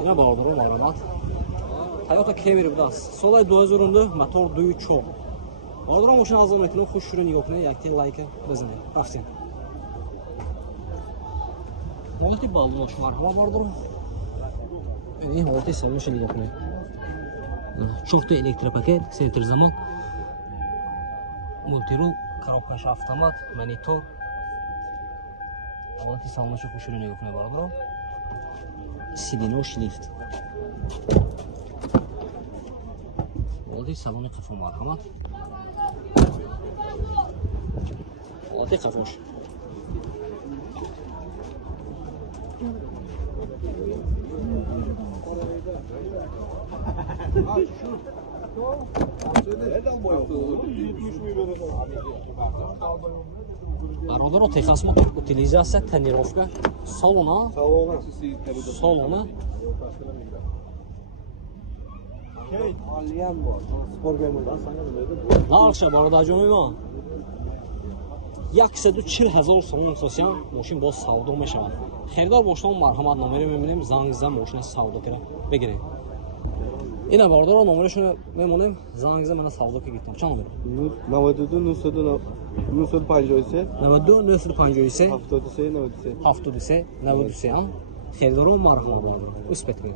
Buna bağlıdır malumat. Toyota Camry bu da. Solay 2010'dur, motor duyu çok. Bağlıdır maşın azalmetini xoş sürün yoxunu, yakti like bizne. Afsin. Multi bağlı maşınlar vardır. İyi, multi sevmişim yoxunu. Çok da elektropaket, sentr zaman. Multirul, коробкаш автомат, монитор. Алати салонашо хушурини yoxunu vardır. Sidino şlift. Alati salonu qıfı marhamat. Alati qıfış. Arador o Texas motor utilizacja tonirovka salona Naqşa barda joyma 140,000 so'm asosiyan moshin boz savdo meshaman. Xaridor boshdan marhamat nomeri me'minim zangizdan moshina savdo kira begiring. Ina bordor nomerishni me'minim zangizdan mana savdo qilib ketdim. Qancha nomer? 92 953 92 953 73 93 93 Xaridor marhamat. Uspetmi.